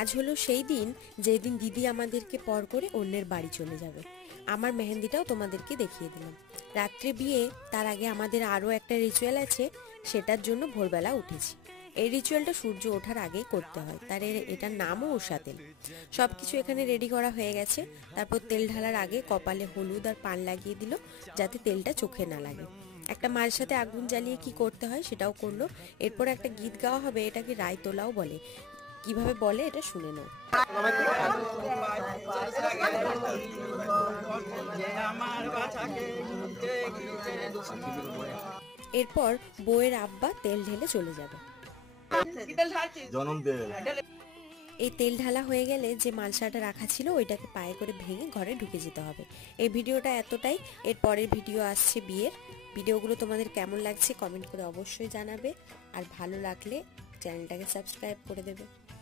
আজ হলো সেই দিন যেদিন দিদি আমাদেরকে পর করে অন্যের বাড়ি চলে যাবে। আমার মেহেন্দিটাও তোমাদেরকে দেখিয়ে দিলাম। রাত্রে বিয়ে, তার আগে আমাদের আরও একটা রিচুয়াল আছে, সেটার জন্য ভোরবেলা উঠেছি। এই রিচুয়ালটা সূর্য ওঠার আগেই করতে হয়, তার এটার নামও উষা তেল। সব কিছু এখানে রেডি করা হয়ে গেছে। তারপর তেল ঢালার আগে কপালে হলুদ আর পান লাগিয়ে দিল, যাতে তেলটা চোখে না লাগে। একটা মায়ের সাথে আগুন জ্বালিয়ে কি করতে হয় সেটাও করলো। এরপর একটা গীত গাওয়া হবে, এটাকে রায়তোলাও বলে। কিভাবে বলে এটা শুনে নাও। এরপর বউয়ের আব্বা তেল ঢেলে চলে যাবে। এই তেল ঢালা হয়ে গেলে যে মালসাটা রাখা ছিল ওইটাকে পায়ে করে ভেঙে ঘরে ঢুকে যেতে হবে। এই ভিডিওটা এতটাই। এর পরের ভিডিও আসছে বিয়ের। ভিডিওগুলো তোমাদের কেমন লাগছে কমেন্ট করে অবশ্যই জানাবে, আর ভালো লাগলে চ্যানেলটাকে সাবস্ক্রাইব করে দেবে।